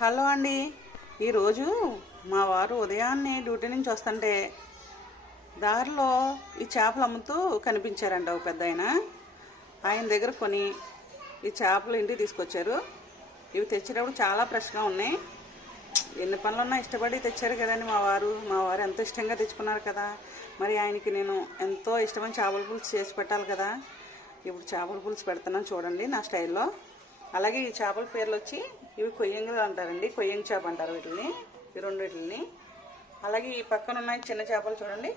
Hello అండి. ఈరోజు మా వారు ఉదయాన్నే డ్యూటీ నుంచి వస్తుంటే దారిలో ఈ చేపలు అమ్ముతూ కనిపించారంట ఒక పెద్ద ఆయన దగ్గర కొని ఈ చేపలు ఇంటికి తీసుకొచ్చారు. ఇవి తెచ్చినప్పుడు చాలా ఫ్రెష్గా ఉన్నాయి. ఎన్ని పనులున్నా ఇష్టపడి తెచ్చారు కదండి మా వారు ఎంతో ఇష్టంగా తెచ్చుకున్నారు కదా. మరి ఆయనకి నేను ఎంతో ఇష్టమైన చేపల పులుసు చేసి పెట్టాలి కదా. ఇప్పుడు చేపల పులుసు పెడుతున్నాను చూడండి నా స్టైల్లో. అలాగే ఈ చేపల పేర్లు వచ్చి ఇవి కొయ్యంగులు అంటారండి. కొయ్యంగి చేప అంటారు వీటిని, ఈ రెండు వీటిని. అలాగే ఈ పక్కన ఉన్నాయి చిన్న చేపలు చూడండి.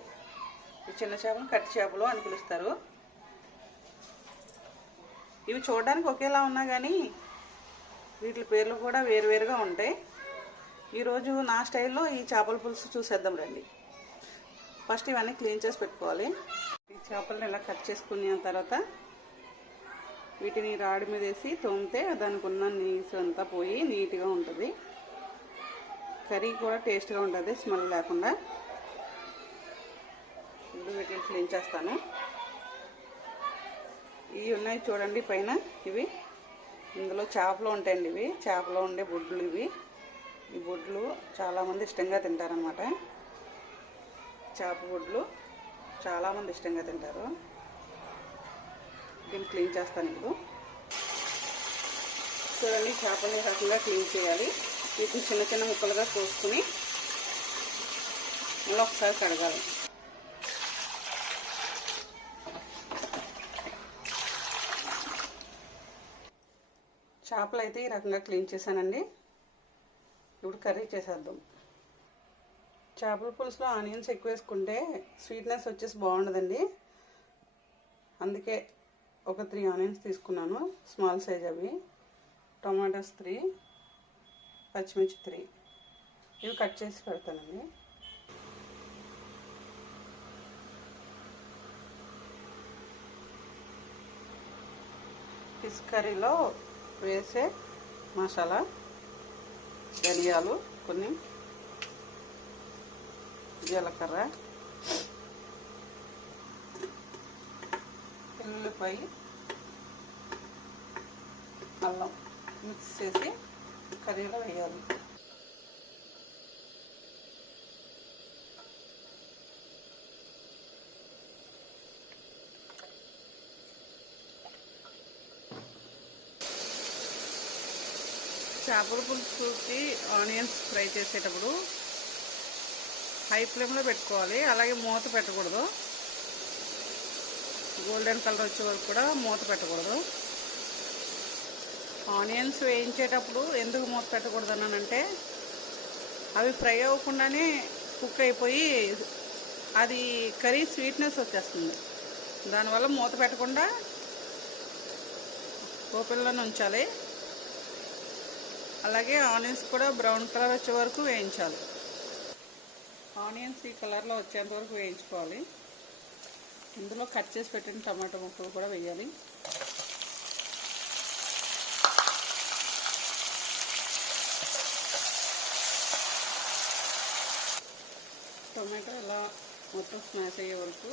ఈ చిన్న చేపలు కట్టి చేపలు అని పిలుస్తారు. ఇవి చూడడానికి ఒకేలా ఉన్నా కానీ వీటి పేర్లు కూడా వేరువేరుగా ఉంటాయి. ఈరోజు నా స్టైల్లో ఈ చేపల పులుసు చూసేద్దాం రండి. ఫస్ట్ ఇవన్నీ క్లీన్ చేసి పెట్టుకోవాలి. ఈ చేపలను ఇలా కట్ చేసుకున్న తర్వాత వీటిని రాడి మీద వేసి తోమితే దానికి ఉన్న నీసు అంతా పోయి నీట్గా ఉంటుంది. కర్రీ కూడా టేస్ట్గా ఉంటుంది, స్మెల్ లేకుండా. ఇప్పుడు వీటిని క్లీన్ చేస్తాను. ఇవి ఉన్నాయి చూడండి పైన. ఇవి ఇందులో చేపలు ఉంటాయండి. ఇవి చేపలో ఉండే బొడ్లు. ఈ బొడ్లు చాలామంది ఇష్టంగా తింటారనమాట. చేప బొడ్లు చాలామంది ఇష్టంగా తింటారు. దీన్ని క్లీన్ చేస్తాను ఇప్పుడు. చూడండి, చేపల్ని రకంగా క్లీన్ చేయాలి. వీటిని చిన్న చిన్న ముక్కలుగా కోసుకుని మళ్ళీ ఒకసారి కడగాలి. చేపలు అయితే ఈ రకంగా క్లీన్ చేశానండి. ఇప్పుడు కర్రీ చేసేద్దాం. చేపల పులుసులో ఆనియన్స్ ఎక్కువ వేసుకుంటే స్వీట్నెస్ వచ్చేసి బాగుండదండి. అందుకే ఒక 3 ఆనియన్స్ తీసుకున్నాను, స్మాల్ సైజ్ అవి. టొమాటోస్ 3, పచ్చిమిర్చి 3. ఇవి కట్ చేసి పెడతానండి. ఫిష్ కర్రీలో వేసే మసాలా, ధనియాలు కొన్ని, జీలకర్ర, ఉల్లిపాయ, అల్లం మిక్స్ చేసి కర్రీలో వేయాలి. చేపల పులుసుకి ఆనియన్స్ ఫ్రై చేసేటప్పుడు హై ఫ్లేమ్లో పెట్టుకోవాలి. అలాగే మూత పెట్టకూడదు. గోల్డెన్ కలర్ వచ్చే వరకు కూడా మూత పెట్టకూడదు. ఆనియన్స్ వేయించేటప్పుడు ఎందుకు మూత పెట్టకూడదు అన్నానంటే అవి ఫ్రై అవ్వకుండానే కుక్ అయిపోయి అది కర్రీ స్వీట్నెస్ వచ్చేస్తుంది. దానివల్ల మూత పెట్టకుండా ఓపెన్లోనే ఉంచాలి. అలాగే ఆనియన్స్ కూడా బ్రౌన్ కలర్ వచ్చే వరకు వేయించాలి. ఆనియన్స్ ఈ కలర్లో వచ్చేంత వరకు వేయించుకోవాలి. ఇందులో కట్ చేసి పెట్టిన టమాటో ముక్కలు కూడా వేయాలి. టొమాటో ఇలా మొత్తం స్మాష్ అయ్యే వరకు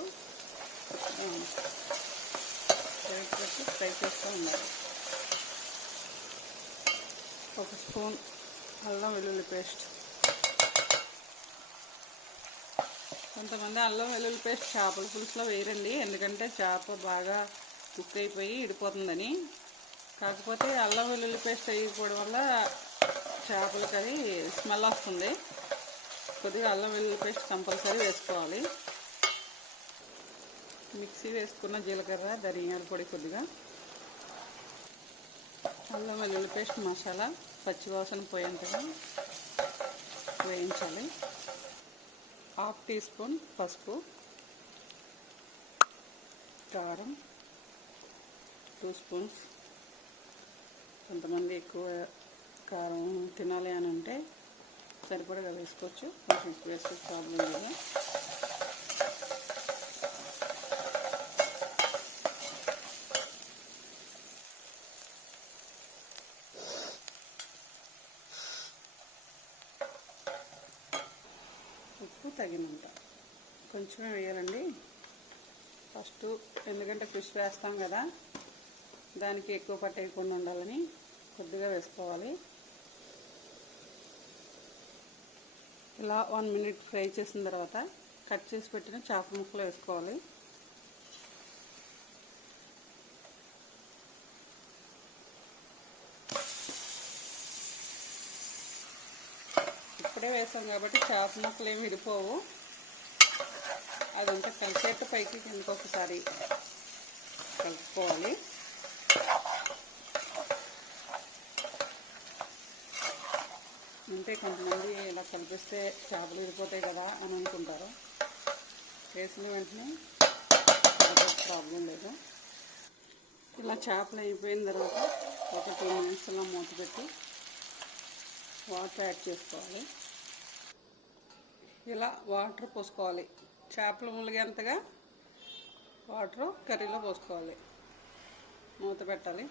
పెట్టి ఫ్రై చేస్తూ ఉండాలి. 1 స్పూన్ అల్లం వెల్లుల్లి పేస్ట్. కొంతమంది అల్లం వెల్లుల్లి పేస్ట్ చేపల పులుసులో వేయరండి, ఎందుకంటే చేప బాగా కుక్ అయిపోయి ఇడిపోతుందని. కాకపోతే అల్లం వెల్లుల్లి పేస్ట్ వేయకపోవడం వల్ల చేపలకి అది స్మెల్ వస్తుంది. కొద్దిగా అల్లం వెల్లుల్లి పేస్ట్ కంపల్సరీ వేసుకోవాలి. మిక్సీ వేసుకున్న జీలకర్ర, ధనియాల పొడి కొద్దిగా, అల్లం వెల్లుల్లి పేస్ట్ మసాలా పచ్చివాసన పోయేంతగా వేయించాలి. 1/2 టీ స్పూన్ పసుపు, కారం 2 స్పూన్స్. కొంతమంది ఎక్కువ కారం తినాలి అని అంటే సరిపడగా వేసుకోవచ్చు, కొంచెం ఎక్కువ వేస్తే ప్రాబ్లం లేదు. ఉప్పు తగినంత కొంచెమే వేయాలండి ఫస్ట్, ఎందుకంటే ఫిష్ వేస్తాం కదా, దానికి ఎక్కువ పట్టేయకుండా ఉండాలని కొద్దిగా వేసుకోవాలి. ఇలా 1 మినిట్ ఫ్రై చేసిన తర్వాత కట్ చేసి పెట్టిన చేపల ముక్కలు వేసుకోవాలి. ఇప్పుడే వేసాం కాబట్టి చేపల ముక్కలు ఏమి విడిపోవు. అదంతా కలిసేట్టు పైకి కిందకి ఒకసారి కలుపుకోవాలి. అంటే కొంతమంది ఇలా కలిపిస్తే చేపలు విడిపోతాయి కదా అని అనుకుంటారు. వేసిన వెంటనే ప్రాబ్లం లేదు. ఇలా చేపలు అయిపోయిన తర్వాత ఒక 2 మినిట్స్ అలా మూత పెట్టి వాటర్ యాడ్ చేసుకోవాలి. ఇలా వాటర్ పోసుకోవాలి. చేపలు ములిగేంతగా వాటర్ కర్రీలో పోసుకోవాలి. మూత పెట్టాలి.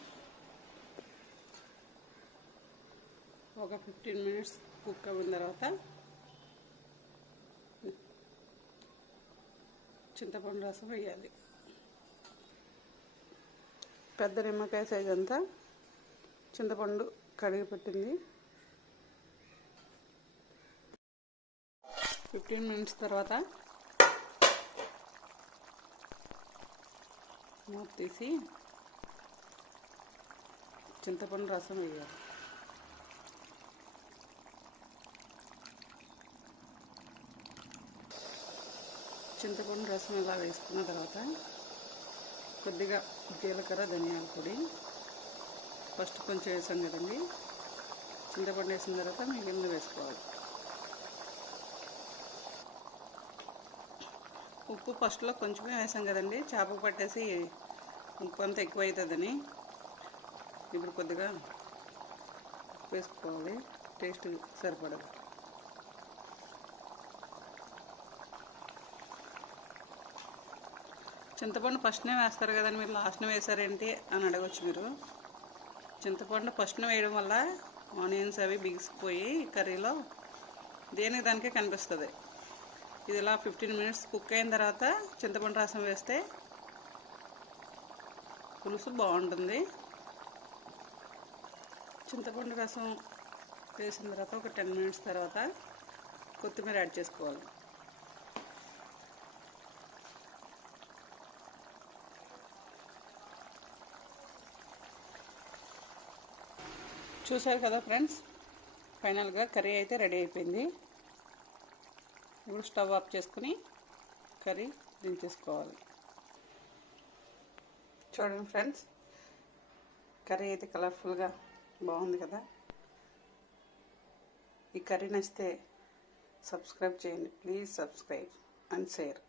ఒక 15 మినిట్స్ కుక్ అయిన తర్వాత చింతపండు రసం వేయాలి. పెద్ద నిమ్మకాయ సైజ్ అంతా చింతపండు కడిగి పెట్టింది. 15 మినిట్స్ తర్వాత మూత తీసి చింతపండు రసం వేయాలి. చింతపండు రసం ఇలా వేసుకున్న తర్వాత కొద్దిగా జీలకర్ర, ధనియాల పొడి ఫస్ట్ కొంచెం వేసాం కదండి. చింతపండు వేసిన తర్వాత మిగిలిన వేసుకోవాలి. ఉప్పు ఫస్ట్లో కొంచెమే వేసాం కదండి, చేపకు పట్టేసి ఉప్పు అంతా ఎక్కువ అవుతుందని. ఇప్పుడు కొద్దిగా ఉప్పు వేసుకోవాలి, టేస్ట్ సరిపడదు. చింతపండు ఫస్ట్నే వేస్తారు కదండి, మీరు లాస్ట్నే వేసారేంటి అని అడగచ్చు మీరు. చింతపండు ఫస్ట్నే వేయడం వల్ల ఆనియన్స్ అవి బిగిసిపోయి కర్రీలో దేనికి దానికే కనిపిస్తుంది. ఇది ఇలా 15 మినిట్స్ కుక్ అయిన తర్వాత చింతపండు రసం వేస్తే పులుసు బాగుంటుంది. చింతపండు రసం వేసిన తర్వాత ఒక 10 మినిట్స్ తర్వాత కొత్తిమీర యాడ్ చేసుకోవాలి. చూసారు కదా ఫ్రెండ్స్, ఫైనల్గా కర్రీ అయితే రెడీ అయిపోయింది. ఇప్పుడు స్టవ్ ఆఫ్ చేసుకుని కర్రీ దించేసుకోవాలి. చూడండి ఫ్రెండ్స్, కర్రీ అయితే కలర్ఫుల్గా బాగుంది కదా. ఈ కర్రీ నచ్చితే సబ్స్క్రైబ్ చేయండి. Please subscribe and share.